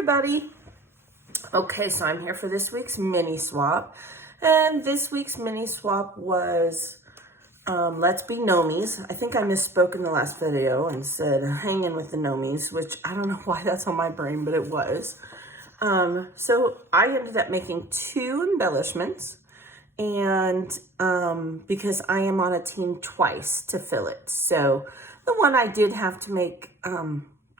everybody. Okay, so I'm here for this week's mini swap. And this week's mini swap was Let's Be Gnomies. I think I misspoke in the last video and said hanging with the Gnomies, which I don't know why that's on my brain, but it was. So I ended up making 2 embellishments, and because I am on a team twice to fill it. So the one I did have to make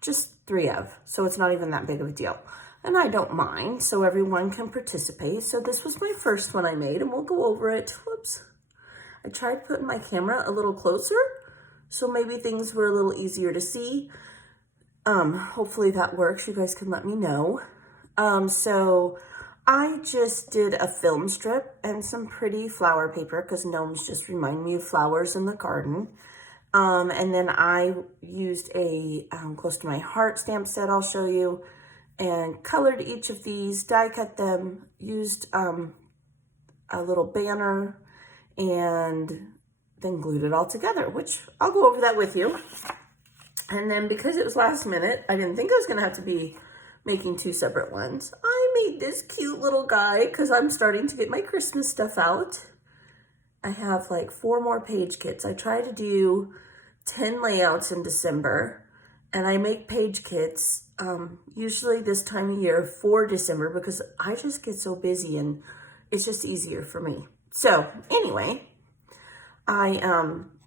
just 3 of, so it's not even that big of a deal. And I don't mind, so everyone can participate. So this was my first one I made, and we'll go over it. Whoops. I tried putting my camera a little closer, so maybe things were a little easier to see. Hopefully that works. You guys can let me know. So I just did a film strip and some pretty flower paper, because gnomes just remind me of flowers in the garden. And then I used a close to my heart stamp set I'll show you, and colored each of these, die cut them, used a little banner, and then glued it all together, which I'll go over that with you. And then because it was last minute, I didn't think I was gonna have to be making 2 separate ones. I made this cute little guy because I'm starting to get my Christmas stuff out. I have like 4 more page kits. I try to do 10 layouts in December, and I make page kits usually this time of year for December, because I just get so busy and it's just easier for me. So anyway, I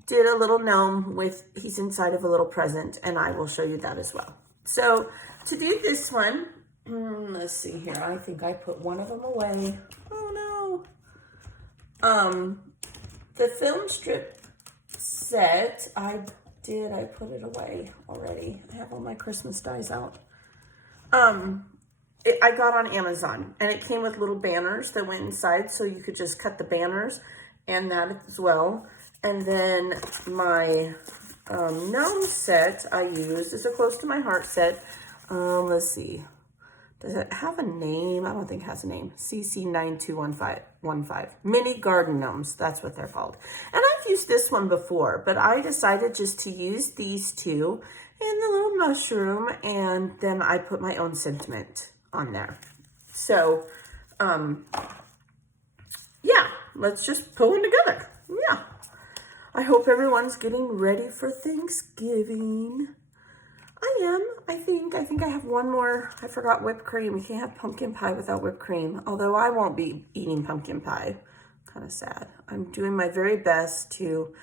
did a little gnome with, he's inside of a little present, and I will show you that as well. So to do this one, let's see here. I think I put one of them away. Oh no. The film strip set, I put it away already. I have all my Christmas dies out. I got on Amazon, and it came with little banners that went inside, so you could just cut the banners and that as well. And then my gnome set I used is a close to my heart set. Let's see. Does it have a name? I don't think it has a name. CC9215. Mini garden gnomes. That's what they're called. And I've used this one before, but I decided just to use these 2 and the little mushroom, and then I put my own sentiment on there. So, yeah, let's just put one together. Yeah. I hope everyone's getting ready for Thanksgiving. I am. I think I have one more. I forgot whipped cream. You can't have pumpkin pie without whipped cream. Although I won't be eating pumpkin pie. Kind of sad. I'm doing my very best to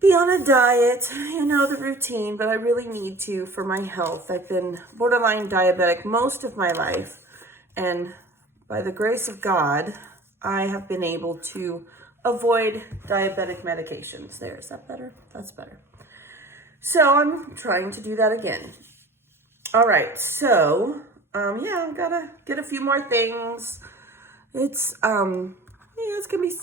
be on a diet. You know, the routine, but I really need to for my health. I've been borderline diabetic most of my life. And by the grace of God, I have been able to avoid diabetic medications. There, is that better? That's better. So I'm trying to do that again. All right, so yeah, I've gotta get a few more things. It's it's gonna be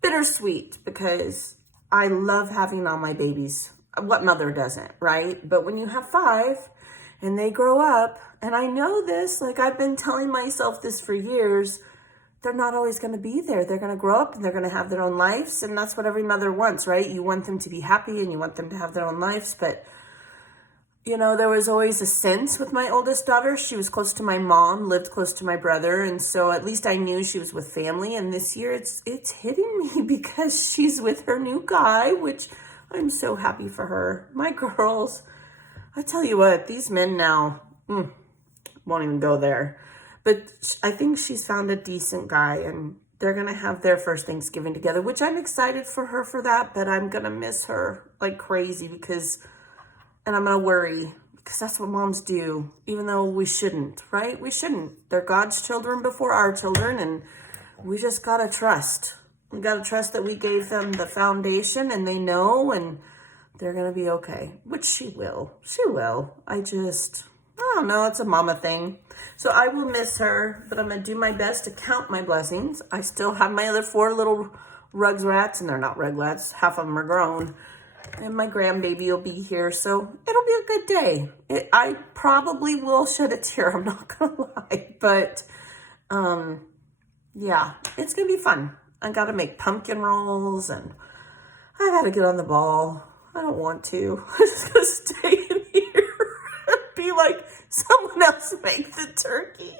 bittersweet, because I love having all my babies. What mother doesn't, right? But when you have 5 and they grow up, and I know this, like I've been telling myself this for years, they're not always going to be there. They're going to grow up and they're going to have their own lives. And that's what every mother wants, right? You want them to be happy and you want them to have their own lives. But, you know, there was always a sense with my oldest daughter. She was close to my mom, lived close to my brother. And so at least I knew she was with family. And this year it's hitting me because she's with her new guy, which I'm so happy for her. My girls, I tell you what, these men now, won't even go there. But I think she's found a decent guy, and they're going to have their first Thanksgiving together, which I'm excited for her for that, but I'm going to miss her like crazy and I'm going to worry, because that's what moms do, even though we shouldn't, right? We shouldn't. They're God's children before our children, and we just got to trust. We got to trust that we gave them the foundation, and they know, and they're going to be okay, which she will. She will. I don't know, it's a mama thing. So I will miss her, but I'm going to do my best to count my blessings. I still have my other 4 little rugrats, and they're not rugrats. Half of them are grown. And my grandbaby will be here, so it'll be a good day. I probably will shed a tear, I'm not going to lie. But, yeah, it's going to be fun. I got to make pumpkin rolls, and I got to get on the ball. I don't want to. I'm just going to stay in here and be be like, someone else make the turkey.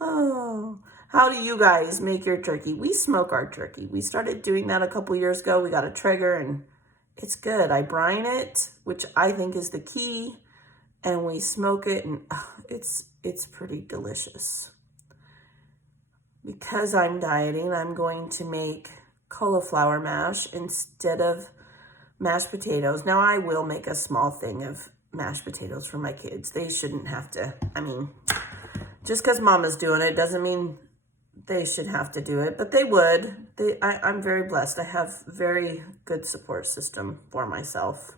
Oh, how do you guys make your turkey? We smoke our turkey. We started doing that a couple years ago. We got a Traeger and it's good. I brine it, which I think is the key, and we smoke it, and it's pretty delicious. Because I'm dieting, I'm going to make cauliflower mash instead of mashed potatoes. Now, I will make a small thing of mashed potatoes for my kids. They shouldn't have to, I mean, just because mama's doing it doesn't mean they should have to do it, but they would. I'm very blessed. I have very good support system for myself.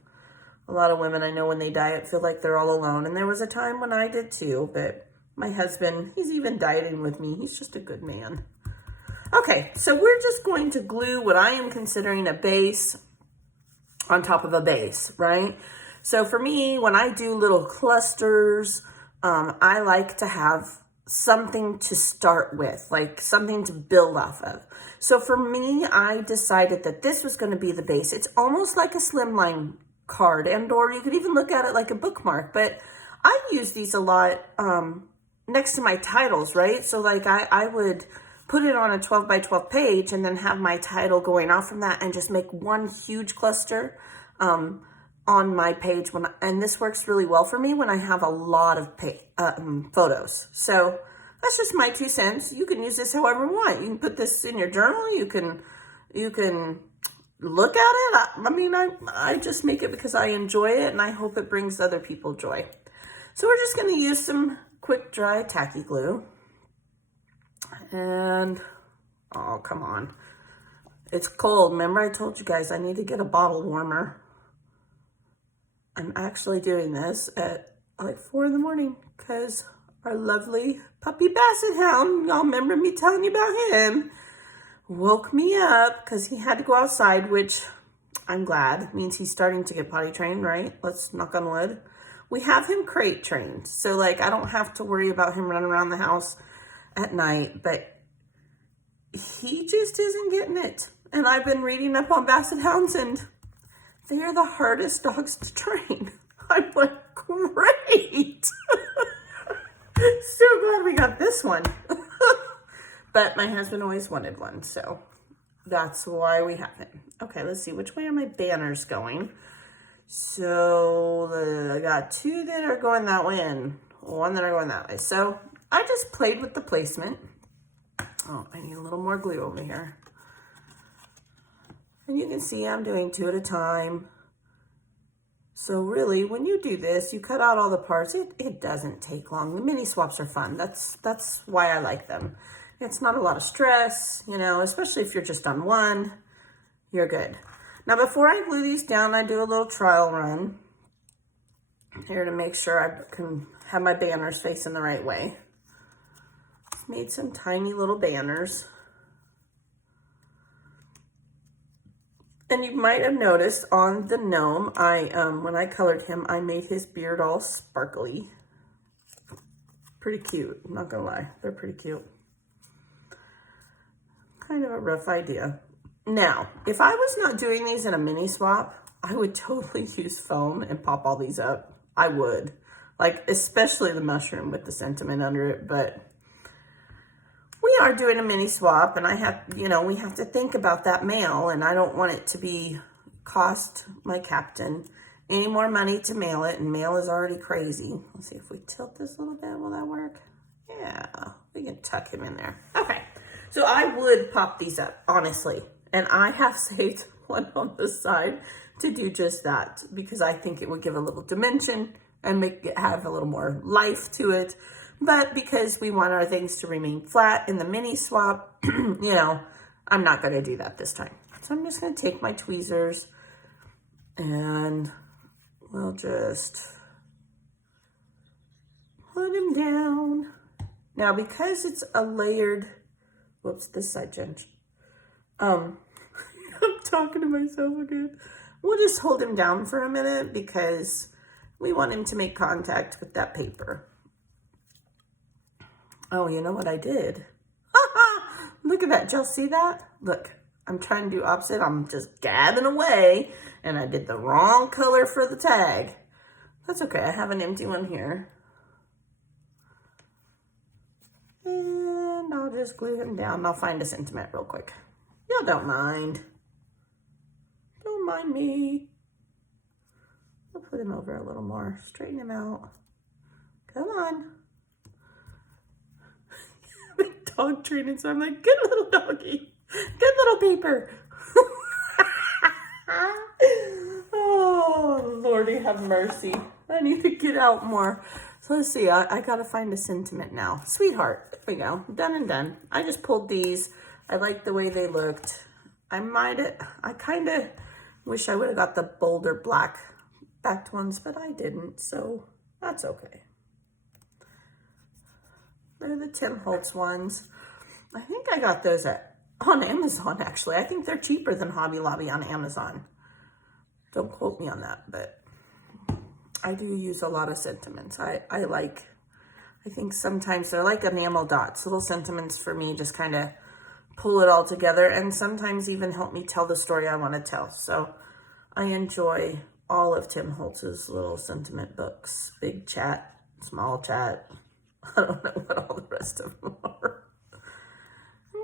A lot of women I know when they diet feel like they're all alone, and there was a time when I did too, but my husband, he's even dieting with me. He's just a good man. Okay, so we're just going to glue what I am considering a base on top of a base, right? So for me, when I do little clusters, I like to have something to start with, like something to build off of. So for me, I decided that this was going to be the base. It's almost like a slimline card, and or you could even look at it like a bookmark, but I use these a lot next to my titles, right? So like I would put it on a 12 by 12 page and then have my title going off from that and just make one huge cluster on my page, and this works really well for me when I have a lot of photos. So that's just my 2 cents. You can use this however you want. You can put this in your journal. You can look at it. I mean, I just make it because I enjoy it, and I hope it brings other people joy. So we're just going to use some quick dry tacky glue. And, oh, come on. It's cold. Remember I told you guys I need to get a bottle warmer. I'm actually doing this at like 4 in the morning because our lovely puppy Basset Hound, y'all remember me telling you about him, woke me up because he had to go outside, which I'm glad means he's starting to get potty trained, right? Let's knock on wood. We have him crate trained, so like I don't have to worry about him running around the house at night, but he just isn't getting it. And I've been reading up on Basset Hounds, and they are the hardest dogs to train. I'm like, great. So glad we got this one. But my husband always wanted one, so that's why we have it. Okay, let's see. Which way are my banners going? So I got 2 that are going that way and 1 that are going that way. So I just played with the placement. Oh, I need a little more glue over here. And you can see I'm doing 2 at a time. So really, when you do this, you cut out all the parts. It doesn't take long. The mini swaps are fun. That's why I like them. It's not a lot of stress, you know, especially if you're just on one, you're good. Now, before I glue these down, I do a little trial run here to make sure I can have my banners facing the right way. Just made some tiny little banners. And you might have noticed on the gnome, when I colored him, I made his beard all sparkly. Pretty cute, I'm not gonna lie, they're pretty cute. Kind of a rough idea. Now, if I was not doing these in a mini swap, I would totally use foam and pop all these up. I would, like especially the mushroom with the sentiment under it, but we are doing a mini swap, and I have, you know, we have to think about that mail, and I don't want it to cost my captain any more money to mail it, and mail is already crazy. Let's see if we tilt this a little bit. Will that work? Yeah, we can tuck him in there. Okay, so I would pop these up, honestly, and I have saved one on the side to do just that because I think it would give a little dimension and make it have a little more life to it. But because we want our things to remain flat in the mini swap, you know, I'm not going to do that this time. So I'm just going to take my tweezers and we'll just put them down. Now, because it's a layered, whoops, this side changed. I'm talking to myself again. We'll just hold him down for a minute because we want him to make contact with that paper. Oh, you know what I did? Look at that. Did y'all see that? Look, I'm trying to do opposite. I'm just gabbing away, and I did the wrong color for the tag. That's okay. I have an empty one here. And I'll just glue him down. I'll find a sentiment real quick. Y'all don't mind. Don't mind me. I'll put him over a little more. Straighten him out. Come on. Dog training, so I'm like, good little doggy. Good little paper. Oh, Lordy have mercy. I need to get out more. So let's see, I gotta find a sentiment now. Sweetheart, there we go, done and done. I just pulled these. I liked the way they looked. I kind of wish I would have got the bolder black backed ones, but I didn't, so that's okay. They're the Tim Holtz ones. I think I got those on Amazon, actually. I think they're cheaper than Hobby Lobby on Amazon. Don't quote me on that, but I do use a lot of sentiments. I think sometimes they're like enamel dots. Little sentiments for me just kind of pull it all together and sometimes even help me tell the story I want to tell. So I enjoy all of Tim Holtz's little sentiment books. Big chat, small chat. I don't know what all the rest of them are.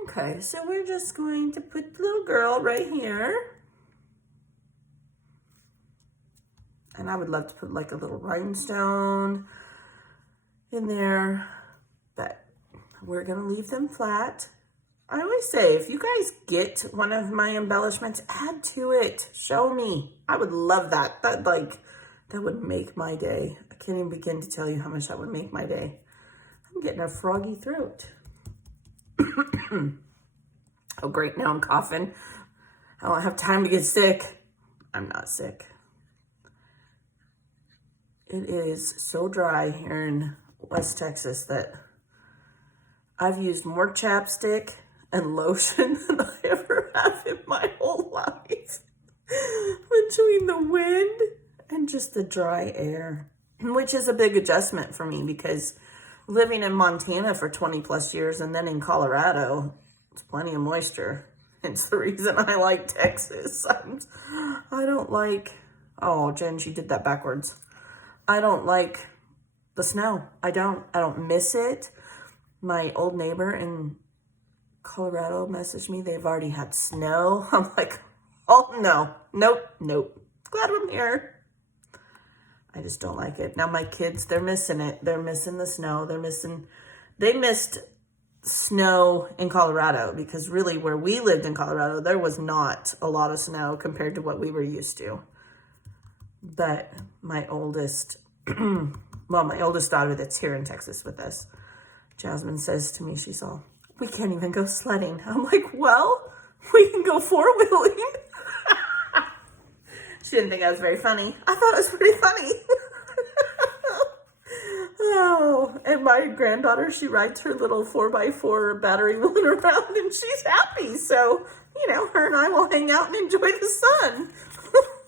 Okay, so we're just going to put the little girl right here. And I would love to put like a little rhinestone in there, but we're gonna leave them flat. I always say, if you guys get one of my embellishments, add to it, show me. I would love that. That would make my day. I can't even begin to tell you how much that would make my day. I'm getting a froggy throat. Oh great, now I'm coughing. I don't have time to get sick. I'm not sick. It is so dry here in West Texas that I've used more chapstick and lotion than I ever have in my whole life. Between the wind and just the dry air, which is a big adjustment for me because living in Montana for 20 plus years and then in Colorado, it's plenty of moisture. It's the reason I like Texas. I don't like, oh, Jen, she did that backwards. I don't like the snow. I don't miss it. My old neighbor in Colorado messaged me. They've already had snow. I'm like, oh no, nope. Glad I'm here. I just don't like it. Now my kids, they're missing it. They're missing the snow. They missed snow in Colorado because really where we lived in Colorado, there was not a lot of snow compared to what we were used to. But my oldest daughter that's here in Texas with us, Jasmine says to me, she's all, we can't even go sledding. I'm like, well, we can go four-wheeling. She didn't think that was very funny. I thought it was pretty funny. Oh, and my granddaughter, she rides her little 4x4 battery one around and she's happy. So, her and I will hang out and enjoy the sun.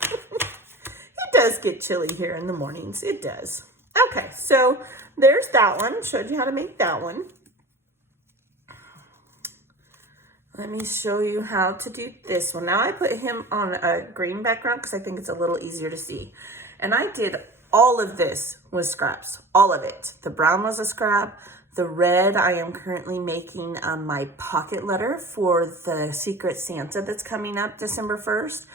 It does get chilly here in the mornings. It does. Okay, so there's that one. Showed you how to make that one. Let me show you how to do this one. Now I put him on a green background because I think it's a little easier to see. And I did all of this with scraps, all of it. The brown was a scrap. The red, I am currently making my pocket letter for the Secret Santa that's coming up December 1st.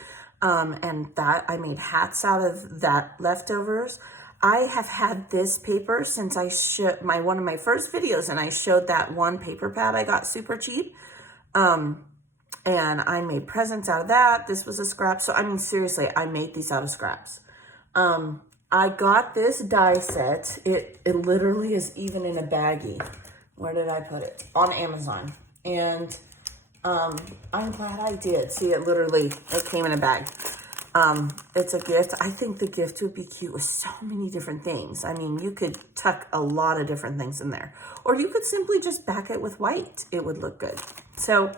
And that I made hats out of that leftovers. I have had this paper since I showed one of my first videos, and I showed that one paper pad I got super cheap. And I made presents out of that. This was a scrap. So, I mean, seriously, I made these out of scraps. I got this die set. It literally is even in a baggie. Where did I put it? On Amazon. And I'm glad I did. See, it came in a bag. It's a gift. I think the gift would be cute with so many different things. I mean, you could tuck a lot of different things in there. Or you could simply just back it with white. It would look good. So,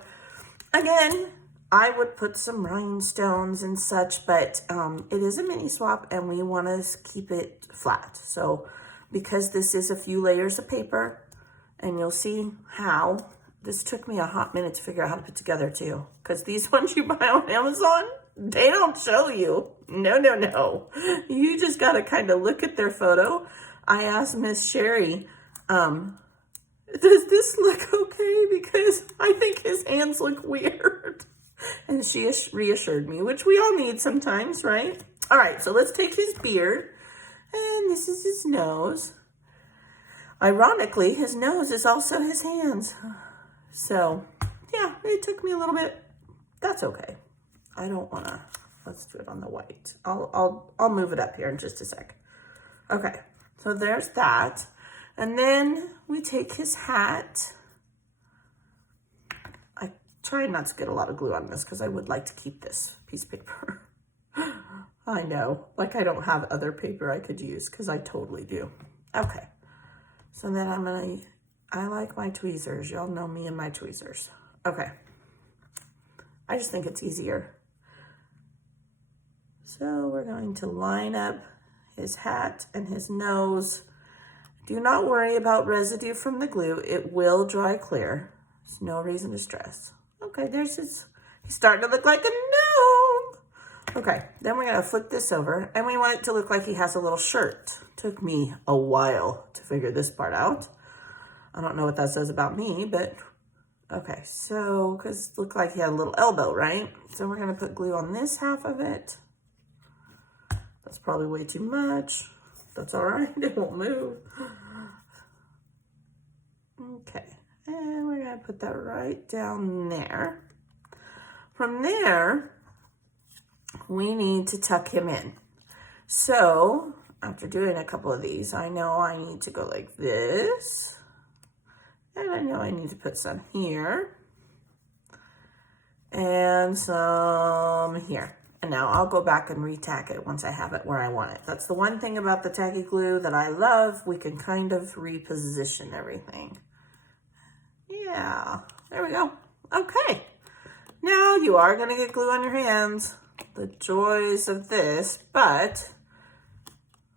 again, I would put some rhinestones and such, but it is a mini swap and we want to keep it flat. So, because this is a few layers of paper, and you'll see how, this took me a hot minute to figure out how to put together too. Because these ones you buy on Amazon, They don't show you. No, no, no. You just got to kind of look at their photo. I asked Miss Sherry, does this look okay? Because I think his hands look weird. And she reassured me, which we all need sometimes, right? All right, so let's take his beard. And this is his nose. Ironically, his nose is also his hands. So, yeah, it took me a little bit. That's okay. I don't want to. Let's do it on the white. I'll move it up here in just a sec. Okay, so there's that. And then we take his hat. I tried not to get a lot of glue on this because I would like to keep this piece of paper. I know, like I don't have other paper I could use because I totally do. Okay, so then I like my tweezers. Y'all know me and my tweezers. Okay, I just think it's easier. So we're going to line up his hat and his nose. Do not worry about residue from the glue. It will dry clear. There's no reason to stress. Okay, there's his, he's starting to look like a gnome. Okay, then we're gonna flip this over and we want it to look like he has a little shirt. Took me a while to figure this part out. I don't know what that says about me, but okay, so, because it looked like he had a little elbow, right? So we're gonna put glue on this half of it. That's probably way too much. That's all right, it won't move. Okay, and we're gonna put that right down there. From there, we need to tuck him in. So, after doing a couple of these, I know I need to go like this. And I know I need to put some here. And some here. And now I'll go back and re-tack it once I have it where I want it. That's the one thing about the tacky glue that I love. We can kind of reposition everything. Yeah, there we go. Okay, now you are gonna get glue on your hands. The joys of this, but,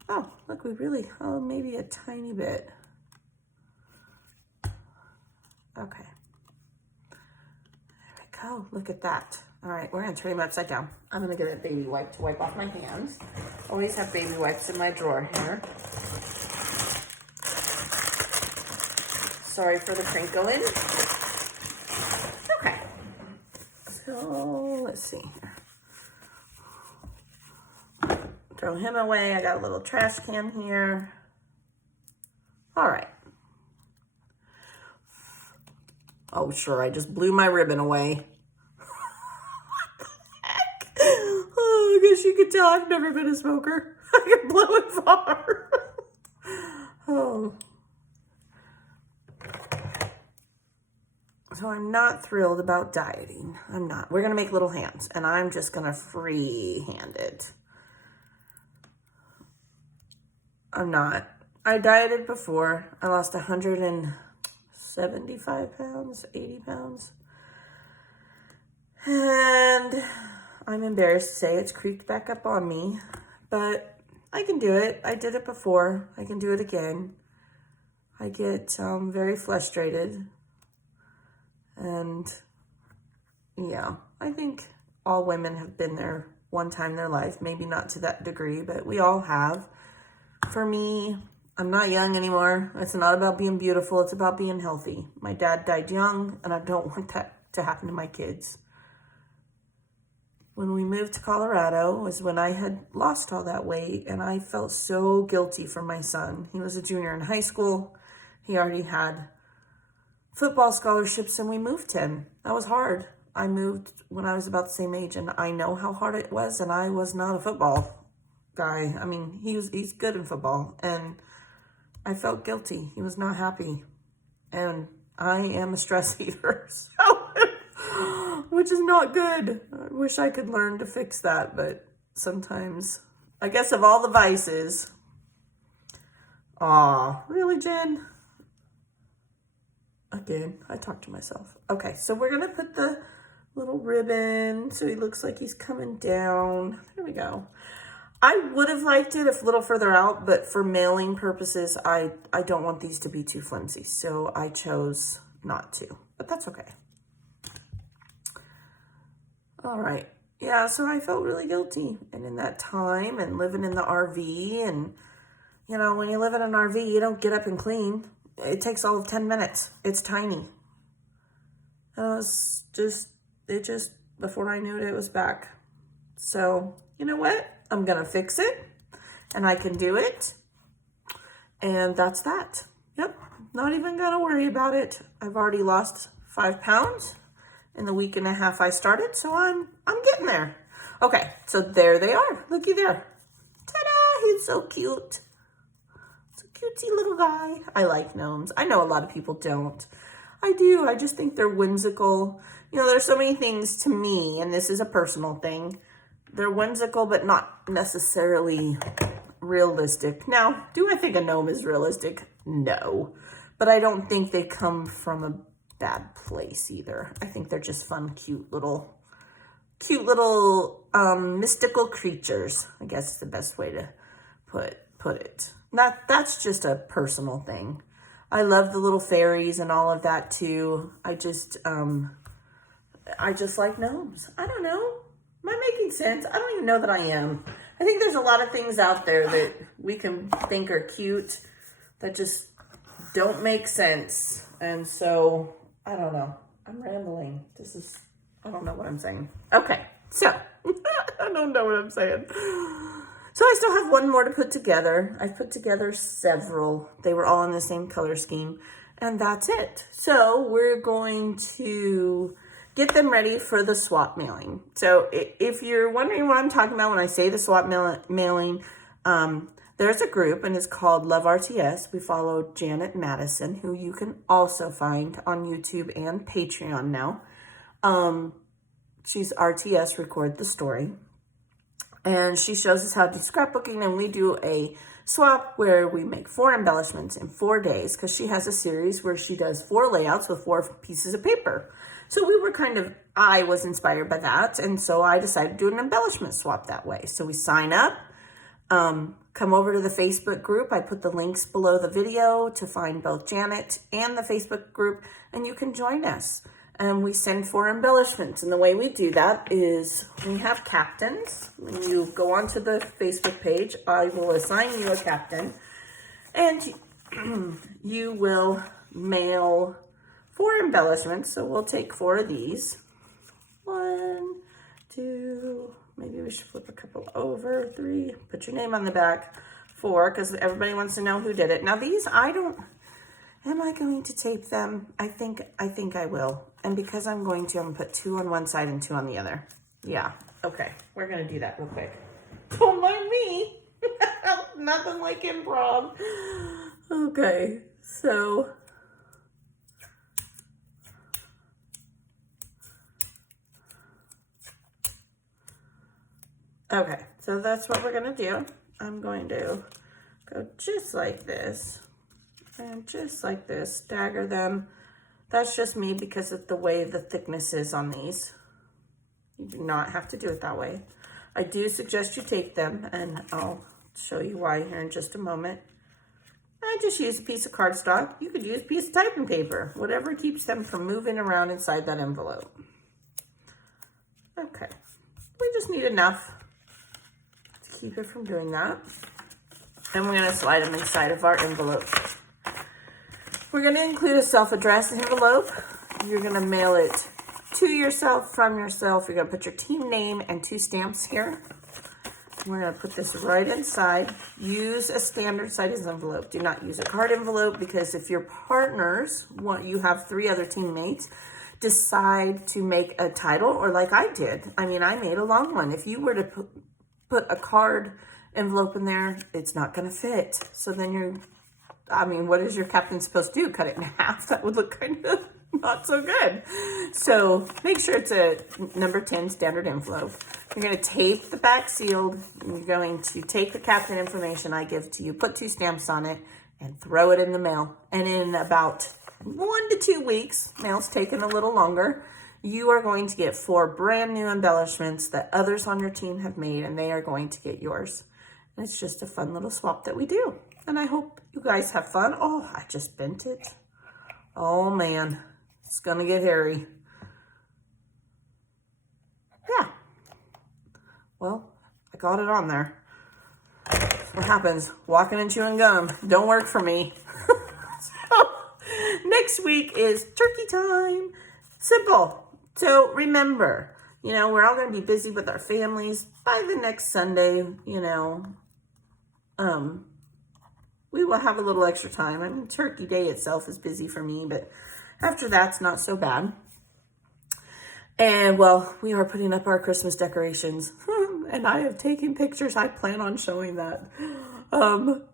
oh, look, maybe a tiny bit. Okay, there we go, look at that. All right, we're gonna turn him upside down. I'm gonna get a baby wipe to wipe off my hands. Always have baby wipes in my drawer here. Sorry for the crinkling. Okay, so let's see here. Throw him away. I got a little trash can here. All right. Oh, sure, I just blew my ribbon away. Oh, I guess you could tell I've never been a smoker. I can blow it far. Oh. So I'm not thrilled about dieting. I'm not. We're going to make little hands, and I'm just going to freehand it. I'm not. I dieted before. I lost 175 pounds, 80 pounds. And I'm embarrassed to say it's creeped back up on me, but I can do it. I did it before. I can do it again. I get very frustrated. And yeah, I think all women have been there one time in their life, maybe not to that degree, but we all have. For me, I'm not young anymore. It's not about being beautiful. It's about being healthy. My dad died young, and I don't want that to happen to my kids. When we moved to Colorado was when I had lost all that weight, and I felt so guilty for my son. He was a junior in high school. He already had football scholarships, and we moved him. That was hard. I moved when I was about the same age, and I know how hard it was, and I was not a football guy. I mean, he's good in football, and I felt guilty. He was not happy, and I am a stress eater, so which is not good. I wish I could learn to fix that, but sometimes, I guess of all the vices, aw, really, Jen? Again, I talk to myself. Okay, so we're gonna put the little ribbon so he looks like he's coming down. There we go. I would have liked it if a little further out, but for mailing purposes, I don't want these to be too flimsy, so I chose not to, but that's okay. All right, yeah, so I felt really guilty. And in that time and living in the RV, and you know, when you live in an RV, you don't get up and clean. It takes all of 10 minutes. It's tiny. And before I knew it, it was back. So, you know what? I'm going to fix it, and I can do it. And that's that. Yep. Not even going to worry about it. I've already lost 5 pounds in the week and a half I started, so I'm getting there. Okay, so there they are. Looky there. Ta-da! He's so cute. It's a cutesy little guy. I like gnomes. I know a lot of people don't. I do. I just think they're whimsical. You know, there's so many things to me, and this is a personal thing. They're whimsical, but not necessarily realistic. Now, do I think a gnome is realistic? No. But I don't think they come from a bad place either. I think they're just fun, cute little mystical creatures, I guess is the best way to put it. That's just a personal thing. I love the little fairies and all of that too. I just like gnomes. I don't know. Am I making sense? I don't even know that I am. I think there's a lot of things out there that we can think are cute that just don't make sense. And so, I don't know. I'm rambling. I don't know what I'm saying. Okay, so, I don't know what I'm saying. So I still have one more to put together. I've put together several. They were all in the same color scheme. And that's it. So we're going to get them ready for the swap mailing. So if you're wondering what I'm talking about when I say the swap mailing, there's a group and it's called Love RTS. We follow Janet Madison, who you can also find on YouTube and Patreon now. She's RTS Record the Story. And she shows us how to do scrapbooking, and we do a swap where we make 4 embellishments in 4 days, because she has a series where she does 4 layouts with 4 pieces of paper. So I was inspired by that, and so I decided to do an embellishment swap that way. So we sign up, come over to the Facebook group. I put the links below the video to find both Janet and the Facebook group, and you can join us. And we send 4 embellishments. And the way we do that is we have captains. When you go onto the Facebook page, I will assign you a captain. And you will mail 4 embellishments. So we'll take 4 of these. 1, 2, maybe we should flip a couple over. 3, put your name on the back. 4, because everybody wants to know who did it. Now these, am I going to tape them? I think I will. And because I'm going to put 2 on one side and 2 on the other. Yeah, okay. We're going to do that real quick. Don't mind me. Nothing like improv. Okay, so. Okay, so that's what we're going to do. I'm going to go just like this. And just like this, stagger them. That's just me because of the way the thickness is on these. You do not have to do it that way. I do suggest you tape them, and I'll show you why here in just a moment. I just use a piece of cardstock. You could use a piece of typing paper, whatever keeps them from moving around inside that envelope. Okay, we just need enough to keep it from doing that. And we're gonna slide them inside of our envelope. We're going to include a self-addressed envelope. You're going to mail it to yourself, from yourself. You're going to put your team name and 2 stamps here. We're going to put this right inside. Use a standard size envelope. Do not use a card envelope, because if your partners, you have 3 other teammates, decide to make a title, or like I did. I made a long one. If you were to put a card envelope in there, it's not going to fit. So then what is your captain supposed to do? Cut it in half? That would look kind of not so good. So make sure it's a number 10 standard envelope. You're going to tape the back sealed. You're going to take the captain information I give to you, put 2 stamps on it, and throw it in the mail. And in about 1 to 2 weeks, mail's taking a little longer, you are going to get 4 brand new embellishments that others on your team have made, and they are going to get yours. And it's just a fun little swap that we do. And I hope you guys have fun. Oh, I just bent it. Oh, man. It's going to get hairy. Yeah. well, I got it on there. What happens? Walking and chewing gum don't work for me. So, next week is turkey time. Simple. So remember, you know, we're all going to be busy with our families. By the next Sunday, you know, we will have a little extra time. I mean, Turkey Day itself is busy for me, but after that's not so bad. And, well, we are putting up our Christmas decorations. And I have taken pictures. I plan on showing that. I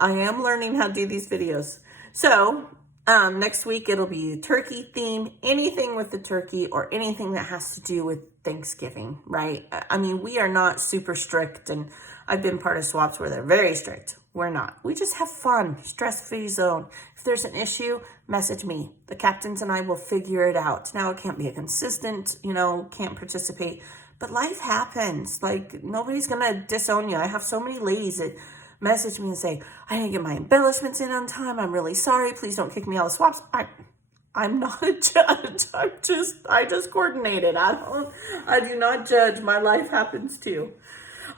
am learning how to do these videos. So, next week it'll be turkey theme, anything with the turkey or anything that has to do with Thanksgiving, right? I mean, we are not super strict, and I've been part of swaps where they're very strict. We're not. We just have fun, stress-free zone. If there's an issue, message me. The captains and I will figure it out. Now, it can't be a consistent, you know, can't participate, but life happens. Like, nobody's going to disown you. I have so many ladies that message me and say, I didn't get my embellishments in on time. I'm really sorry. Please don't kick me out of swaps. I'm not a judge. I just coordinated. I do not judge. My life happens too.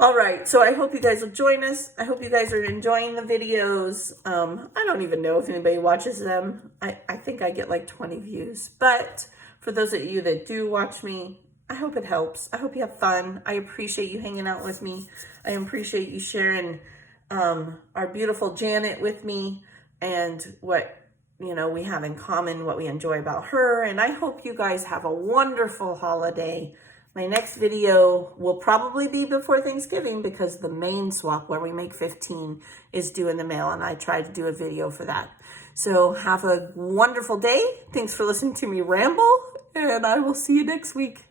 All right. So I hope you guys will join us. I hope you guys are enjoying the videos. I don't even know if anybody watches them. I think I get like 20 views, but for those of you that do watch me, I hope it helps. I hope you have fun. I appreciate you hanging out with me. I appreciate you sharing our beautiful Janet with me and what, you know, we have in common, what we enjoy about her. And I hope you guys have a wonderful holiday. My next video will probably be before Thanksgiving because the main swap where we make 15 is due in the mail, and I tried to do a video for that. So have a wonderful day. Thanks for listening to me ramble, and I will see you next week.